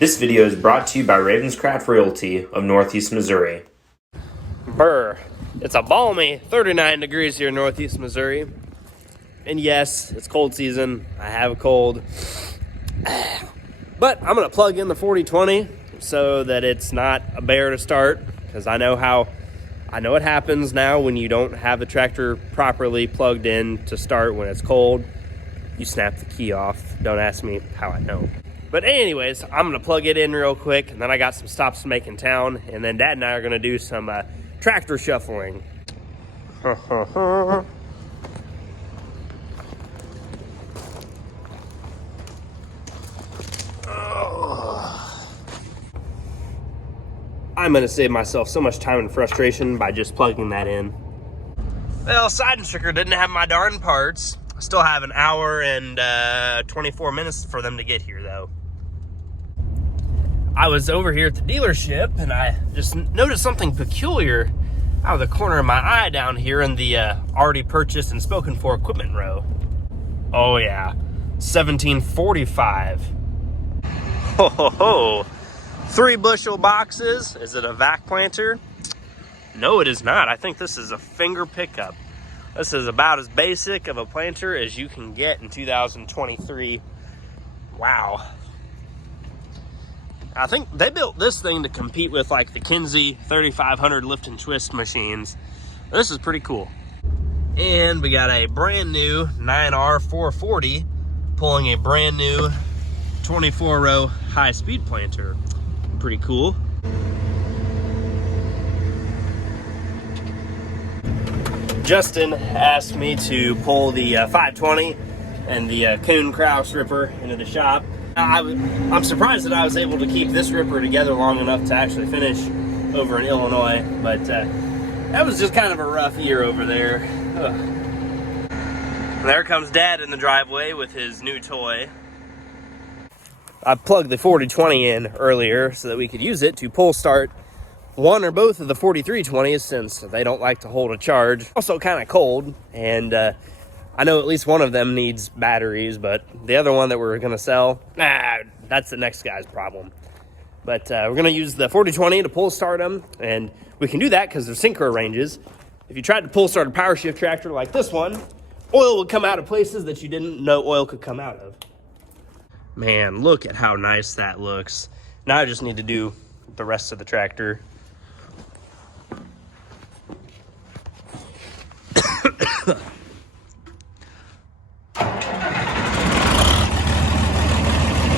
This video is brought to you by Ravenscraft Realty of Northeast Missouri. Brr. It's a balmy 39 degrees here in Northeast Missouri. And yes, it's cold season. I have a cold. But I'm going to plug in the 4020 so that it's not a bear to start, because I know what happens now when you don't have the tractor properly plugged in to start when it's cold. You snap the key off. Don't ask me how I know. But anyways, I'm going to plug it in real quick, and then I got some stops to make in town, and then Dad and I are going to do some tractor shuffling. I'm going to save myself so much time and frustration by just plugging that in. Well, Side and Stricker didn't have my darn parts. I still have an hour and 24 minutes for them to get here, though. I was over here at the dealership, and I just noticed something peculiar out of the corner of my eye down here in the already purchased and spoken for equipment row. Oh yeah, 1745. Ho ho ho. 3 bushel boxes. Is it a vac planter? No, it is not. I think this is a finger pickup. This is about as basic of a planter as you can get in 2023. Wow. I think they built this thing to compete with like the Kinsey 3500 lift and twist machines. This is pretty cool. And we got a brand new 9R 440 pulling a brand new 24 row high speed planter. Pretty cool. Justin asked me to pull the 520 and the Kuhn Kraus ripper into the shop. I'm surprised that I was able to keep this ripper together long enough to actually finish over in Illinois, but that was just kind of a rough year over there. Ugh. There comes Dad in the driveway with his new toy. I plugged the 4020 in earlier so that we could use it to pull start one or both of the 4320s, since they don't like to hold a charge. Also kind of cold, and I know at least one of them needs batteries, but the other one that we're going to sell, that's the next guy's problem. But we're going to use the 4020 to pull start them, and we can do that because they're synchro ranges. If you tried to pull start a power shift tractor like this one, oil would come out of places that you didn't know oil could come out of. Man, look at how nice that looks. Now I just need to do the rest of the tractor.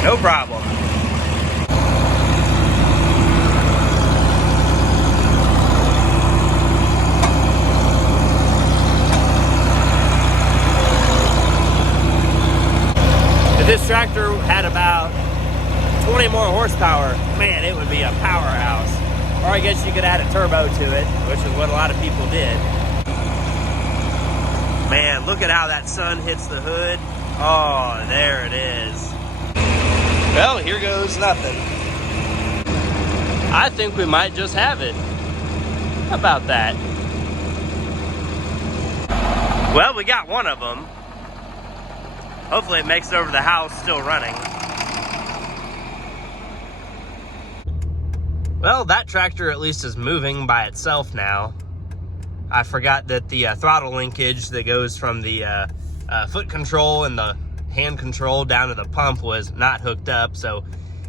No problem. If this tractor had about 20 more horsepower, man, it would be a powerhouse. Or I guess you could add a turbo to it, which is what a lot of people did. Man, look at how that sun hits the hood. Oh, there it is. Well, here goes nothing. I think we might just have it. How about that? Well, we got one of them. Hopefully it makes it over the house still running. Well, that tractor at least is moving by itself now. I forgot that the throttle linkage that goes from the foot control and the hand control down to the pump was not hooked up, so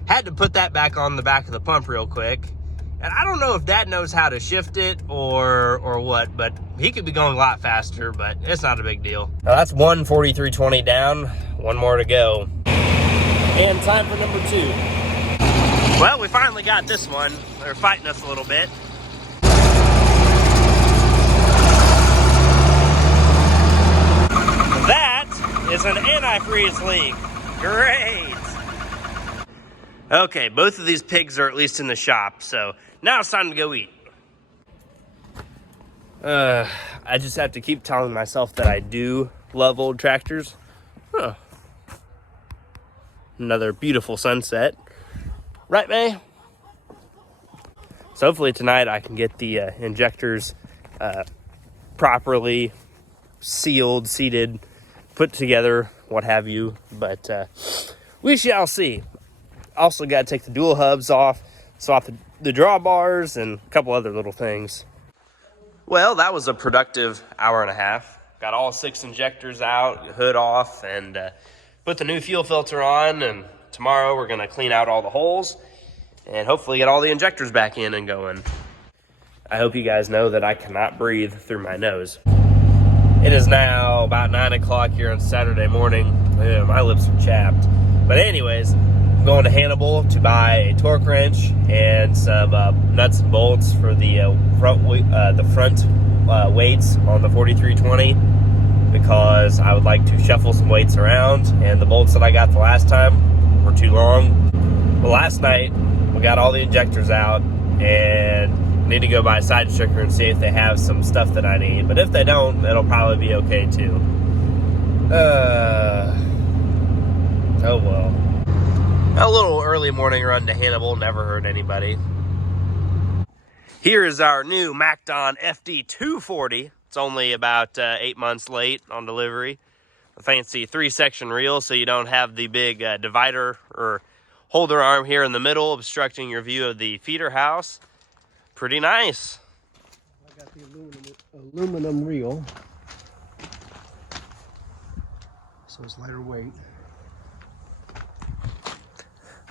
had to put that back on the back of the pump real quick. And I don't know if Dad knows how to shift it or what, but he could be going a lot faster, but it's not a big deal. Now that's one 4320 down, one more to go. And time for number 2. Well, we finally got this one. They're fighting us a little bit. That is an antifreeze leak. Great. Okay, both of these pigs are at least in the shop, so now it's time to go eat. I just have to keep telling myself that I do love old tractors. Huh. Another beautiful sunset. Right, May? So hopefully tonight I can get the injectors properly sealed, seated, put together, what have you. But we shall see. Also got to take the dual hubs off, swap the drawbars, and a couple other little things. Well, that was a productive hour and a half. Got all 6 injectors out, hood off, and put the new fuel filter on. And tomorrow we're going to clean out all the holes and hopefully get all the injectors back in and going. I hope you guys know that I cannot breathe through my nose. It is now about 9 o'clock here on Saturday morning. Ew, my lips are chapped. But anyways, I'm going to Hannibal to buy a torque wrench and some nuts and bolts for the front weights on the 4320, because I would like to shuffle some weights around, and the bolts that I got the last time were too long. But last night, we got all the injectors out, and need to go by Side Stricker and see if they have some stuff that I need. But if they don't, it'll probably be okay too. Oh well. A little early morning run to Hannibal, never hurt anybody. Here is our new MacDon FD 240. It's only about 8 months late on delivery. A fancy 3-section reel, so you don't have the big divider or holder arm here in the middle obstructing your view of the feeder house. Pretty nice. I got the aluminum reel, so it's lighter weight.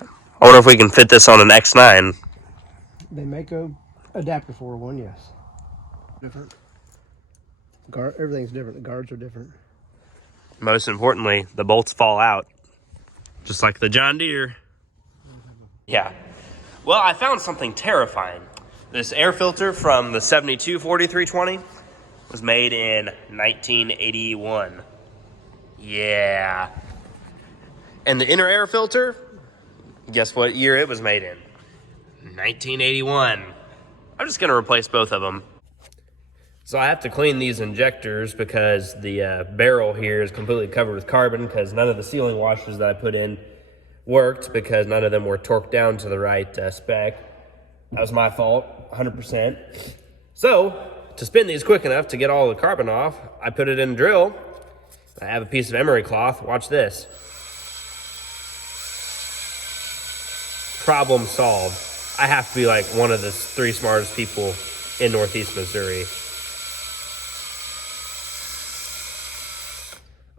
I wonder if we can fit this on an X9. They make a adapter for one, yes. Different. Everything's different. The guards are different. Most importantly, the bolts fall out, just like the John Deere. Yeah. Well, I found something terrifying. This air filter from the 72 4320 was made in 1981. Yeah. And the inner air filter, guess what year it was made in? 1981. I'm just going to replace both of them. So I have to clean these injectors because the barrel here is completely covered with carbon, because none of the sealing washers that I put in worked, because none of them were torqued down to the right spec. That was my fault, 100%. So, to spin these quick enough to get all the carbon off, I put it in a drill. I have a piece of emery cloth. Watch this. Problem solved. I have to be like one of the 3 smartest people in Northeast Missouri.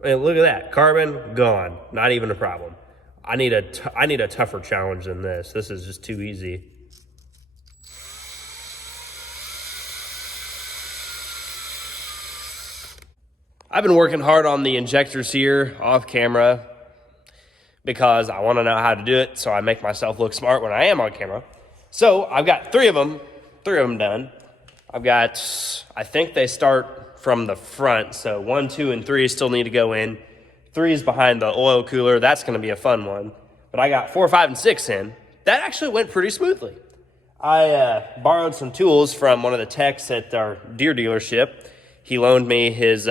I mean, look at that. Carbon, gone. Not even a problem. I need a tougher challenge than this. This is just too easy. I've been working hard on the injectors here off camera because I want to know how to do it, so I make myself look smart when I am on camera. So I've got 3 of them done. I think they start from the front, so 1, 2, and 3 still need to go in. 3 is behind the oil cooler. That's going to be a fun one. But I got 4, 5, and 6 in. That actually went pretty smoothly. I borrowed some tools from one of the techs at our Deere dealership. He loaned me his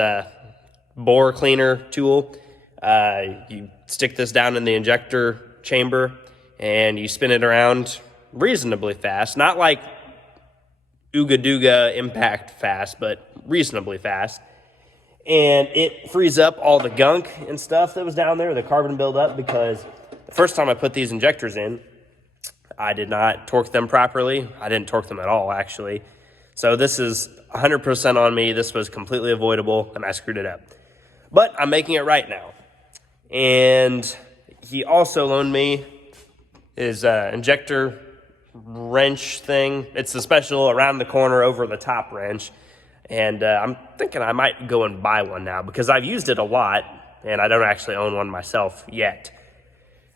bore cleaner tool. You stick this down in the injector chamber and you spin it around reasonably fast. Not like ooga dooga impact fast, but reasonably fast. And it frees up all the gunk and stuff that was down there, the carbon buildup, because the first time I put these injectors in, I did not torque them properly. I didn't torque them at all, actually. So this is 100% on me. This was completely avoidable, and I screwed it up. But I'm making it right now. And he also loaned me his injector wrench thing. It's the special around the corner over the top wrench. And I'm thinking I might go and buy one now because I've used it a lot, and I don't actually own one myself yet.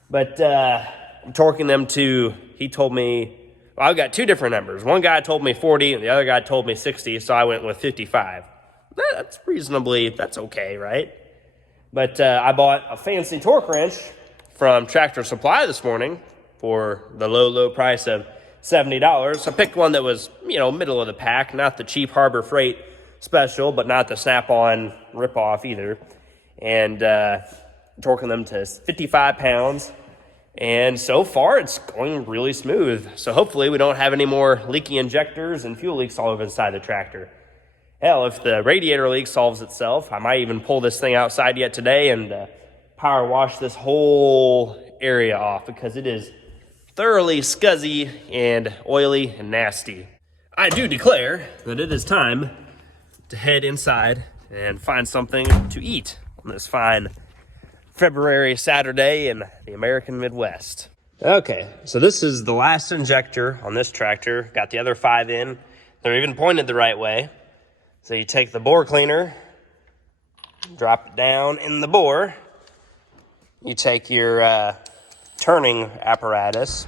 But I'm torquing them to, he told me, well, I've got 2 different numbers. One guy told me 40, and the other guy told me 60, so I went with 55. That's okay, right? But I bought a fancy torque wrench from Tractor Supply this morning for the low price of $70. I picked one that was, middle of the pack, not the cheap Harbor Freight special, but not the Snap-on ripoff either. And torquing them to 55 pounds. And so far, it's going really smooth. So hopefully we don't have any more leaky injectors and fuel leaks all over the side of the tractor. Hell, if the radiator leak solves itself, I might even pull this thing outside yet today and power wash this whole area off because it is thoroughly scuzzy and oily and nasty. I do declare that it is time to head inside and find something to eat on this fine February Saturday in the American Midwest. Okay, so this is the last injector on this tractor. Got the other 5 in. They're even pointed the right way. So you take the bore cleaner, drop it down in the bore. You take your turning apparatus.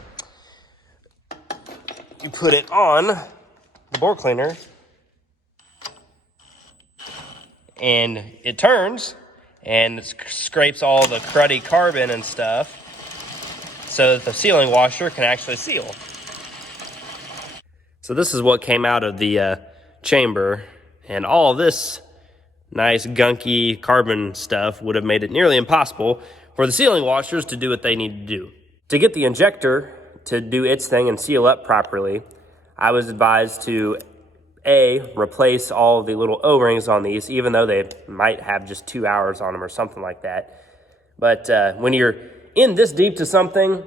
You put it on the bore cleaner, and it turns and it scrapes all the cruddy carbon and stuff so that the sealing washer can actually seal. So this is what came out of the chamber, and all this nice gunky carbon stuff would have made it nearly impossible for the sealing washers to do what they need to do. To get the injector to do its thing and seal up properly, I was advised to replace all the little O-rings on these, even though they might have just 2 hours on them or something like that. But when you're in this deep to something,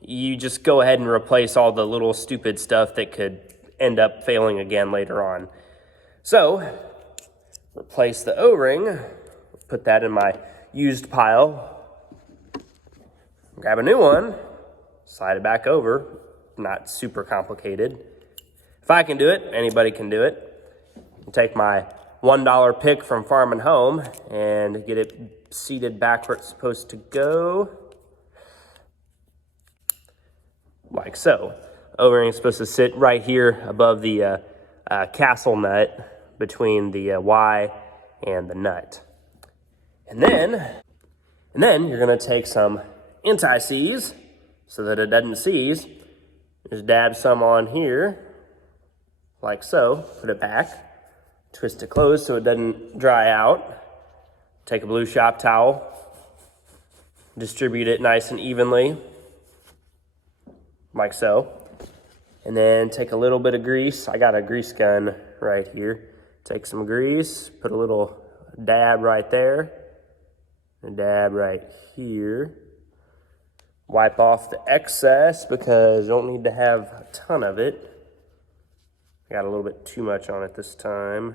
you just go ahead and replace all the little stupid stuff that could end up failing again later on. So, replace the O-ring, put that in my used pile, grab a new one, slide it back over, not super complicated. If I can do it, anybody can do it. Take my $1 pick from Farm and Home and get it seated back where it's supposed to go. Like so. O-ring is supposed to sit right here above the castle nut between the Y and the nut. And then you're gonna take some anti-seize so that it doesn't seize. Just dab some on here, like so. Put it back. Twist it closed so it doesn't dry out. Take a blue shop towel. Distribute it nice and evenly, like so. And then take a little bit of grease. I got a grease gun right here. Take some grease, put a little dab right there, a dab right here. Wipe off the excess because you don't need to have a ton of it. I got a little bit too much on it this time.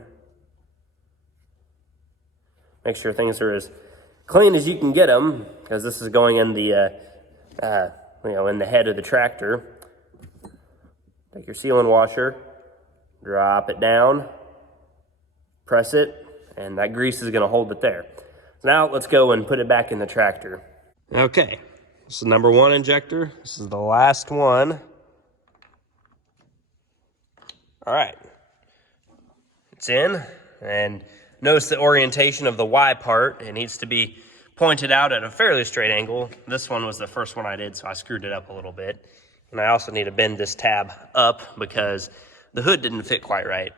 Make sure things are as clean as you can get them, because this is going in the, in the head of the tractor. Take your sealing washer, drop it down, press it, and that grease is gonna hold it there. So now let's go and put it back in the tractor. Okay, this is number 1 injector. This is the last one. All right, it's in, and notice the orientation of the Y part. It needs to be pointed out at a fairly straight angle. This one was the first one I did, so I screwed it up a little bit. And I also need to bend this tab up because the hood didn't fit quite right.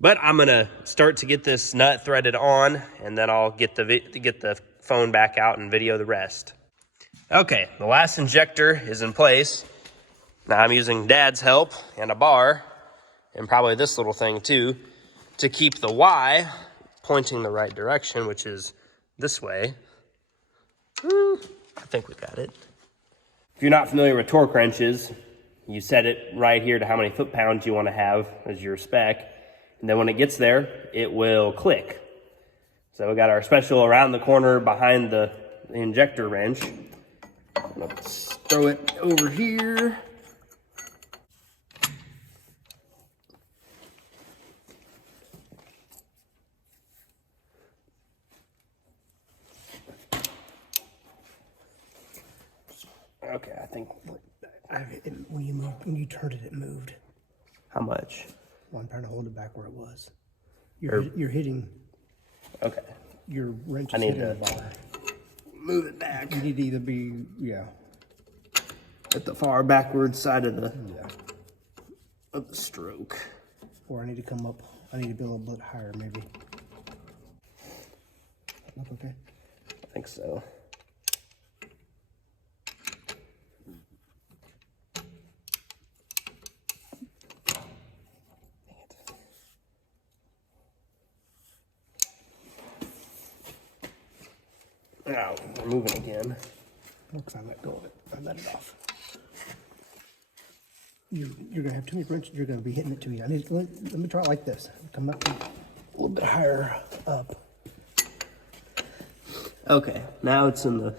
But I'm gonna start to get this nut threaded on, and then I'll get the phone back out and video the rest. Okay, the last injector is in place. Now I'm using Dad's help and a bar, and probably this little thing too, to keep the Y pointing the right direction, which is this way. I think we got it. If you're not familiar with torque wrenches, you set it right here to how many foot-pounds you want to have as your spec, and then when it gets there, it will click. So we got our special around the corner behind the injector wrench. Let's throw it over here. Okay, I think when you turned it, it moved. How much? Well, I'm trying to hold it back where it was. You're hitting. Okay. Your wrench is I need hitting to the bar. move it back. You need to either be At the far backward side of the stroke. Or I need to come up. I need to be a little bit higher, maybe. Look okay. I think so. Oh, we're moving again. Because I let go of it. I let it off. You're going to have too many wrenches. You're going to be hitting it too easy. Let me try it like this. Come up a little bit higher up. Okay, now it's in the...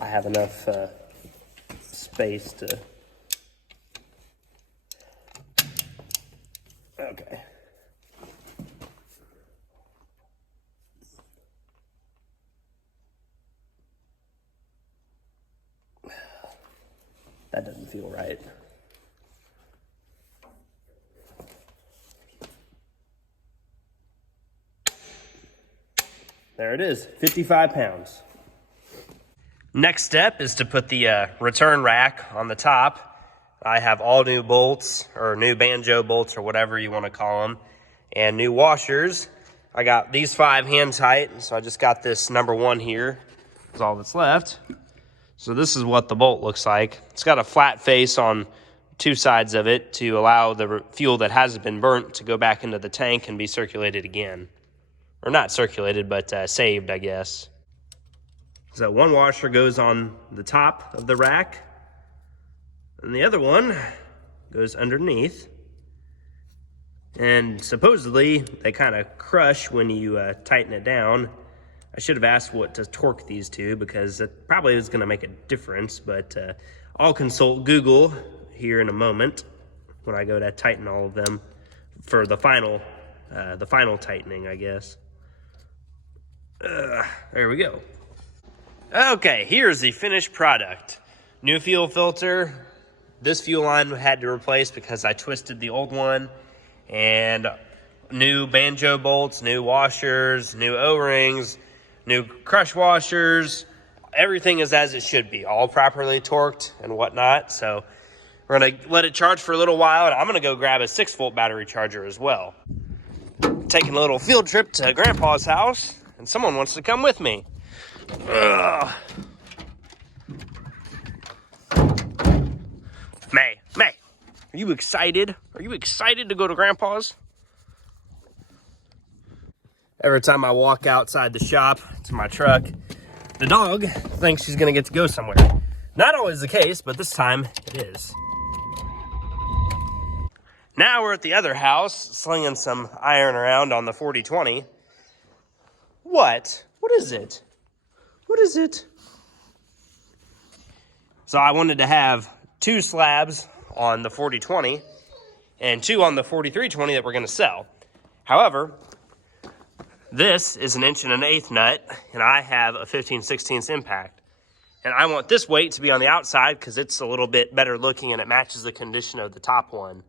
I have enough space to... Okay. That doesn't feel right. There it is, 55 pounds. Next step is to put the return rack on the top. I have all new bolts, or new banjo bolts, or whatever you want to call them, and new washers. I got these 5 hand tight, so I just got this number 1 here. That's all that's left. So this is what the bolt looks like. It's got a flat face on 2 sides of it to allow the fuel that hasn't been burnt to go back into the tank and be circulated again. Or not circulated, but saved, I guess. So one washer goes on the top of the rack, and the other one goes underneath. And supposedly, they kind of crush when you tighten it down. I should have asked what to torque these to, because it probably is going to make a difference, but I'll consult Google here in a moment when I go to tighten all of them for the final tightening, I guess. There we go. Okay, here's the finished product. New fuel filter. This fuel line had to replace because I twisted the old one. And new banjo bolts, new washers, new O-rings, new crush washers. Everything is as it should be, all properly torqued and whatnot. So we're gonna let it charge for a little while, and I'm gonna go grab a 6-volt battery charger as well. Taking a little field trip to Grandpa's house, and someone wants to come with me. Ugh. May, are you excited? Are you excited to go to Grandpa's? Every time I walk outside the shop to my truck, the dog thinks she's gonna get to go somewhere. Not always the case, but this time it is. Now we're at the other house, slinging some iron around on the 4020. What? What is it? What is it? So I wanted to have 2 slabs on the 4020 and 2 on the 4320 that we're going to sell. However, this is an 1.1/8 nut, and I have a 15/16 impact. And I want this weight to be on the outside because it's a little bit better looking and it matches the condition of the top one.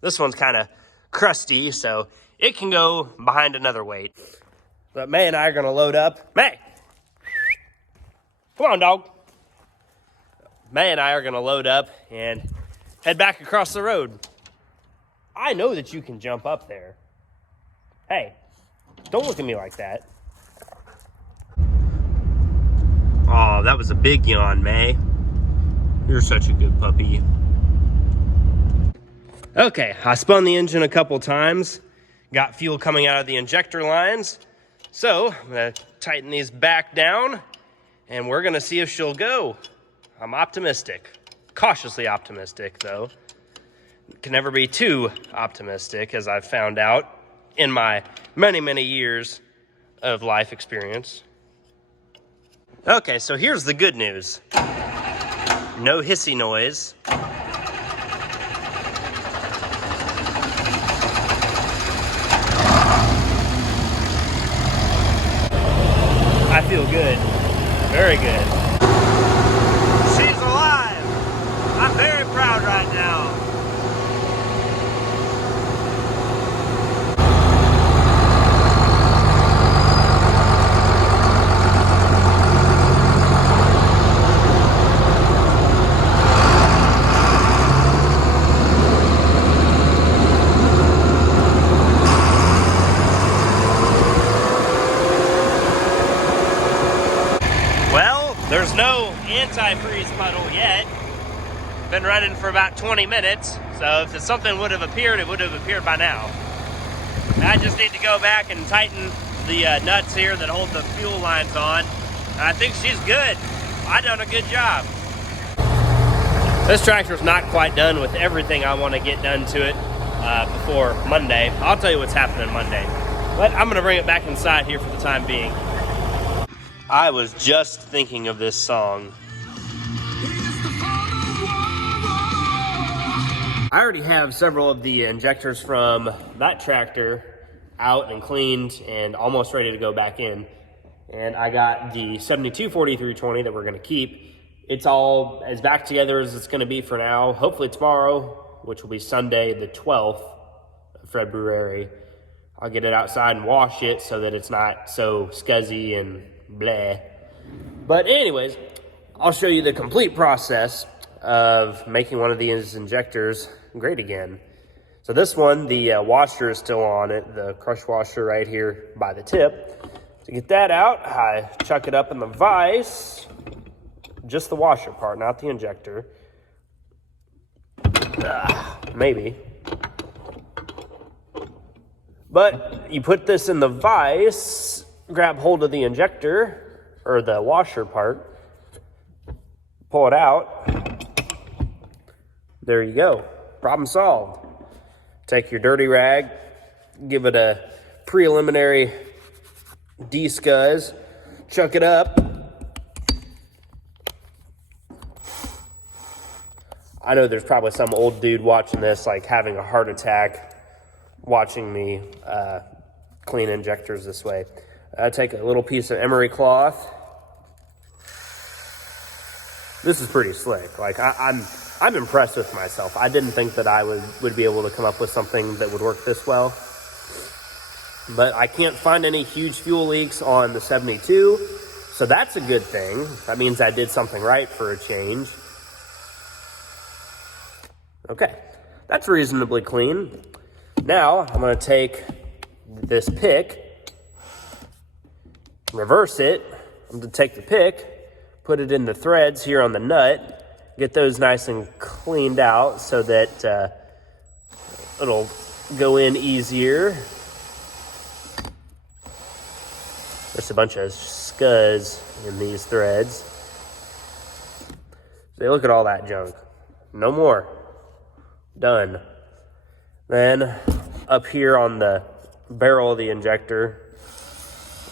This one's kind of crusty, so it can go behind another weight. But May and I are going to load up. May! Come on, dog. May and I are going to load up and head back across the road. I know that you can jump up there. Hey, don't look at me like that. Oh, that was a big yawn, May. You're such a good puppy. Okay, I spun the engine a couple times. Got fuel coming out of the injector lines. So, I'm going to tighten these back down, and we're going to see if she'll go. I'm optimistic. Cautiously optimistic, though. Can never be too optimistic, as I've found out in my many, many years of life experience. Okay, so here's the good news. No hissy noise. I feel good. Very good. She's alive. I'm very proud right now. There's no anti-freeze puddle yet. Been running for about 20 minutes, so if something would have appeared, it would have appeared by now. I just need to go back and tighten the nuts here that hold the fuel lines on. I think she's good. I done a good job. This tractor's not quite done with everything I want to get done to it before Monday. I'll tell you what's happening Monday. But I'm going to bring it back inside here for the time being. I was just thinking of this song. I already have several of the injectors from that tractor out and cleaned and almost ready to go back in. And I got the 724320 that we're going to keep. It's all as back together as it's going to be for now. Hopefully tomorrow, which will be Sunday the 12th of February, I'll get it outside and wash it so that it's not so scuzzy and bleh. But anyways, I'll show you the complete process of making one of these injectors great again. So this one, the washer is still on it, the crush washer right here by the tip. To get that out, I chuck it up in the vise, just the washer part, not the injector. Maybe. But you put this in the vise, grab hold of the injector, or the washer part, pull it out. There you go. Problem solved. Take your dirty rag, give it a preliminary de-scuzz, chuck it up. I know there's probably some old dude watching this like having a heart attack watching me clean injectors this way. I take a little piece of emery cloth. This is pretty slick. Like I'm impressed with myself. I didn't think that I would be able to come up with something that would work this well. But I can't find any huge fuel leaks on the 72, so that's a good thing. That means I did something right for a change. Okay, that's reasonably clean. Now I'm going to take this pick, reverse it. I'm going to take the pick, put it in the threads here on the nut, get those nice and cleaned out so that it'll go in easier. There's a bunch of scuzz in these threads. So look at all that junk. No more. Done. Then up here on the barrel of the injector,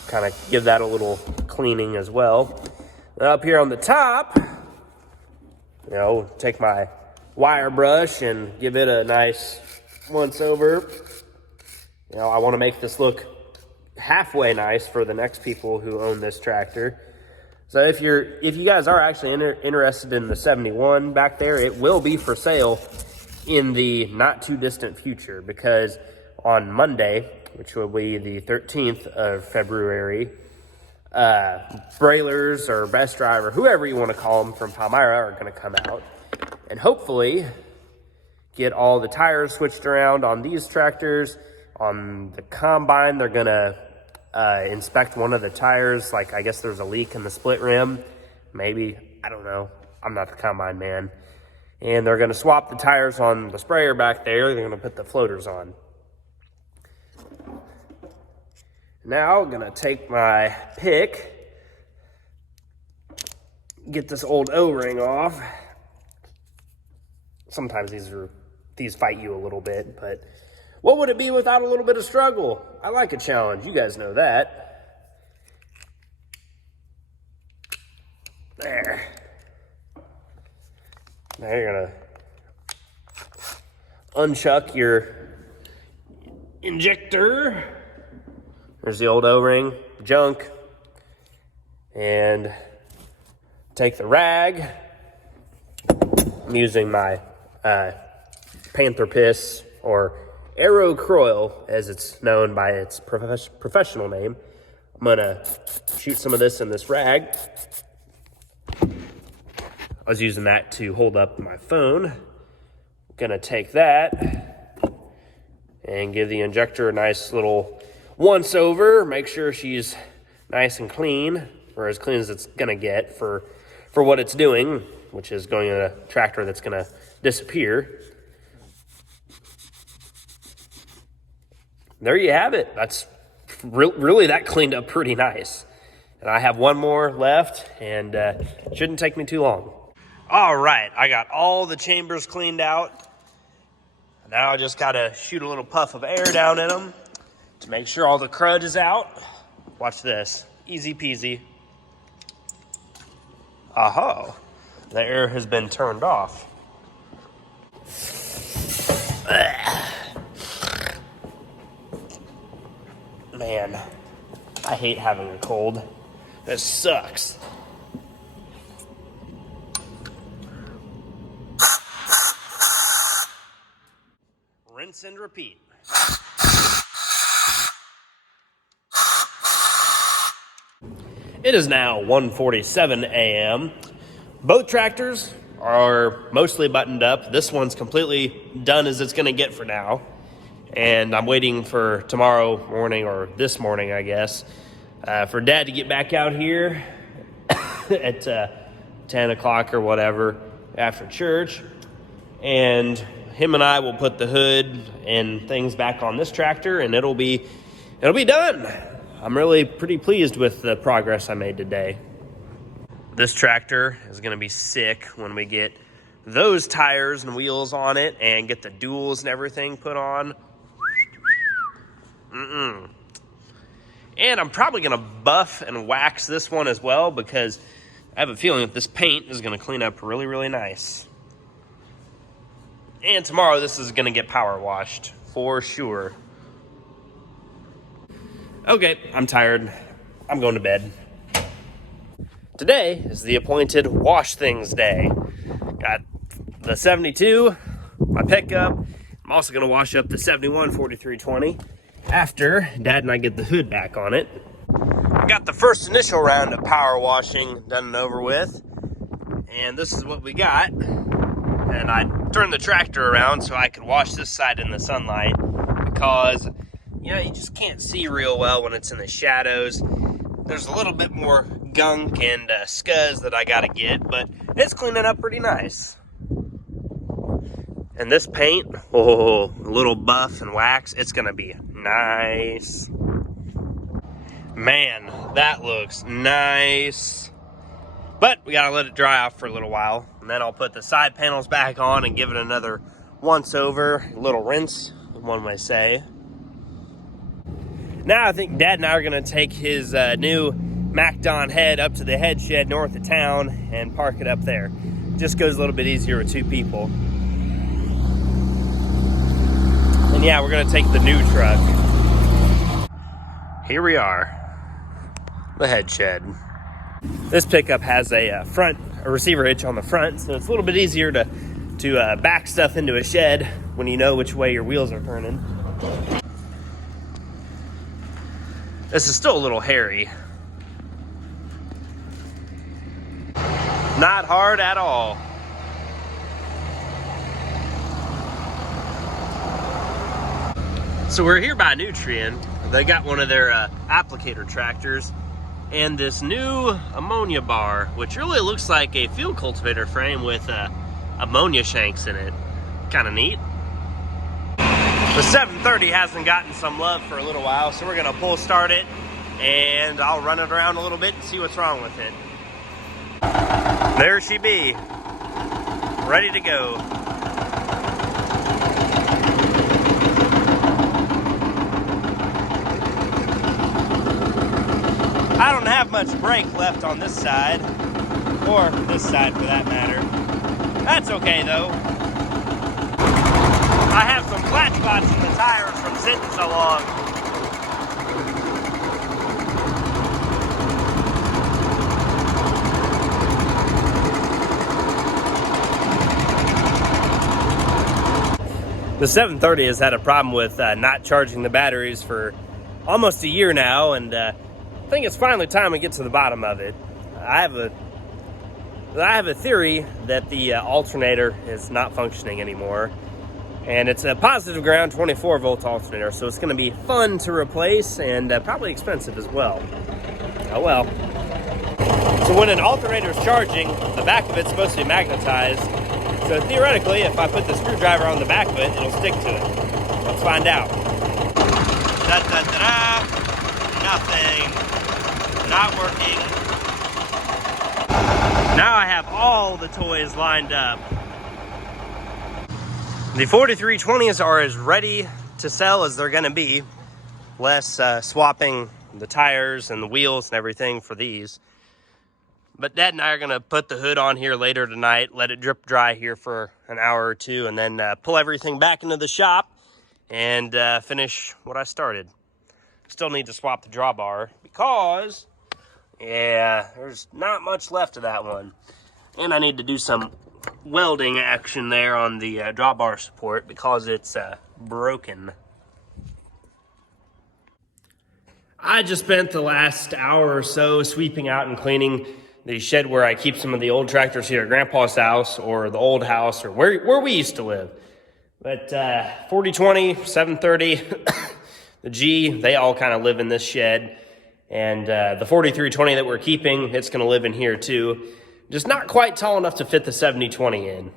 kind of give that a little cleaning as well. Then up here on the top, take my wire brush and give it a nice once over. I want to make this look halfway nice for the next people who own this tractor. So if you guys are actually interested in the 71 back there, it will be for sale in the not too distant future, because on Monday, which will be the 13th of February, Brailers or Best Driver, whoever you want to call them from Palmyra, are going to come out and hopefully get all the tires switched around on these tractors. On the combine, they're going to inspect one of the tires. Like, I guess there's a leak in the split rim. Maybe. I don't know. I'm not the combine man. And they're going to swap the tires on the sprayer back there. They're going to put the floaters on. Now I'm going to take my pick, get this old O-ring off. Sometimes these fight you a little bit, but what would it be without a little bit of struggle? I like a challenge. You guys know that. There. Now you're going to unchuck your injector. There's the old O-ring, junk. And take the rag. I'm using my Panther Piss, or Arrow Croil, as it's known by its professional name. I'm gonna shoot some of this in this rag. I was using that to hold up my phone. Gonna take that and give the injector a nice little once over. Make sure she's nice and clean, or as clean as it's gonna get for what it's doing, which is going in a tractor that's gonna disappear. There you have it. That's really that cleaned up pretty nice. And I have one more left, and shouldn't take me too long. All right, I got all the chambers cleaned out. Now I just gotta shoot a little puff of air down in them to make sure all the crud is out. Watch this, easy peasy. Aha, the air has been turned off. Man, I hate having a cold. This sucks. Rinse and repeat. It is now 1:47 a.m. Both tractors are mostly buttoned up. This one's completely done as it's gonna get for now. And I'm waiting for tomorrow morning, or this morning, I guess, for Dad to get back out here at 10 o'clock or whatever after church. And him and I will put the hood and things back on this tractor, and it'll be done. I'm really pretty pleased with the progress I made today. This tractor is gonna be sick when we get those tires and wheels on it and get the duals and everything put on. And I'm probably gonna buff and wax this one as well, because I have a feeling that this paint is gonna clean up really, really nice. And tomorrow this is gonna get power washed for sure. Okay, I'm tired. I'm going to bed. Today is the appointed wash things day. Got the 72, my pickup. I'm also gonna wash up the 71 4320 after Dad and I get the hood back on it. I got the first initial round of power washing done and over with, and this is what we got. And I turned the tractor around so I could wash this side in the sunlight, because you just can't see real well when it's in the shadows. There's a little bit more gunk and scuzz that I gotta get, but it's cleaning up pretty nice. And this paint, a little buff and wax, it's gonna be nice. Man, that looks nice. But we gotta let it dry off for a little while, and then I'll put the side panels back on and give it another once over, a little rinse, one may say. Now I think Dad and I are gonna take his new MacDon head up to the head shed north of town and park it up there. Just goes a little bit easier with two people. And yeah, we're gonna take the new truck. Here we are, the head shed. This pickup has a receiver hitch on the front, so it's a little bit easier to back stuff into a shed when you know which way your wheels are turning. This is still a little hairy. Not hard at all. So we're here by Nutrien. They got one of their applicator tractors and this new ammonia bar, which really looks like a field cultivator frame with ammonia shanks in it. Kind of neat. The 730 hasn't gotten some love for a little while, so we're gonna pull start it and I'll run it around a little bit and see what's wrong with it. There she be, ready to go. I don't have much brake left on this side, or this side for that matter. That's okay though. I have some flat spots in the tires from sitting so long. The 730 has had a problem with not charging the batteries for almost a year now, and I think it's finally time we get to the bottom of it. I have a theory that the alternator is not functioning anymore, and it's a positive ground 24 volt alternator, so it's going to be fun to replace and probably expensive as well. Oh well. So when an alternator is charging, the back of it's supposed to be magnetized, so theoretically if I put the screwdriver on the back of it, it'll stick to it. Let's find out. Da, da, da, da. Nothing. not working. Now I have all the toys lined up. The 4320s are as ready to sell as they're gonna be, less swapping the tires and the wheels and everything for these. But Dad and I are gonna put the hood on here later tonight, let it drip dry here for an hour or two, and then pull everything back into the shop and finish what I started. Still need to swap the drawbar because, yeah, there's not much left of that one. And I need to do some welding action there on the drawbar support because it's broken. I just spent the last hour or so sweeping out and cleaning the shed where I keep some of the old tractors here at Grandpa's house or the old house or where we used to live. But 4020, 730, the G, they all kind of live in this shed. And the 4320 that we're keeping, it's going to live in here too. Just not quite tall enough to fit the 7020 in.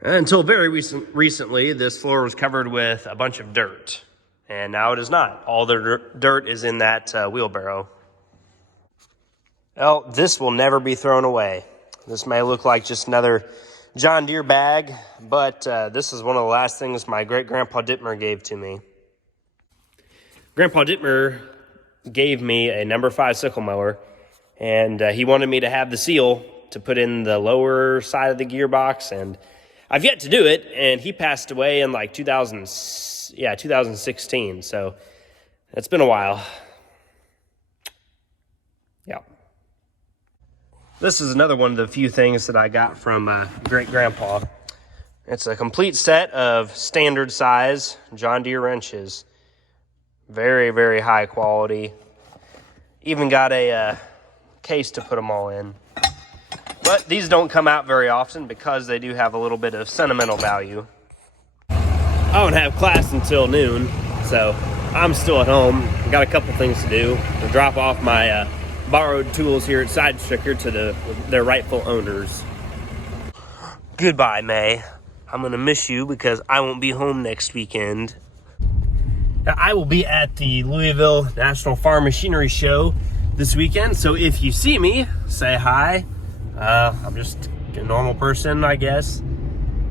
Until very recently, this floor was covered with a bunch of dirt. And now it is not. All the dirt is in that wheelbarrow. Well, this will never be thrown away. This may look like just another John Deere bag, but this is one of the last things my great-grandpa Dittmer gave to me. Grandpa Dittmer gave me a number 5 sickle mower, and he wanted me to have the seal to put in the lower side of the gearbox, and I've yet to do it, and he passed away in like 2016, so it's been a while. Yeah. This is another one of the few things that I got from great-grandpa. It's a complete set of standard size John Deere wrenches. Very, very high quality. Even got a case to put them all in. But these don't come out very often because they do have a little bit of sentimental value. I don't have class until noon, so I'm still at home. Got a couple things to do. To drop off my borrowed tools here at Side Stricker to their rightful owners. Goodbye, May. I'm gonna miss you because I won't be home next weekend. Now, I will be at the Louisville National Farm Machinery Show this weekend, so if you see me, say hi. I'm just a normal person, I guess,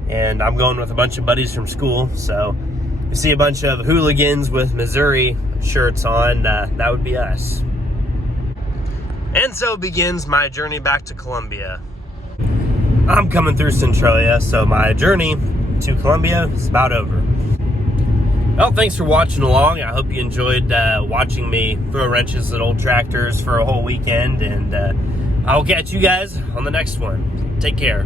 and I'm going with a bunch of buddies from school, so if you see a bunch of hooligans with Missouri shirts on, that would be us. And so begins my journey back to Columbia. I'm coming through Centralia, so my journey to Columbia is about over. Well, thanks for watching along. I hope you enjoyed watching me throw wrenches at old tractors for a whole weekend, and I'll catch you guys on the next one. Take care.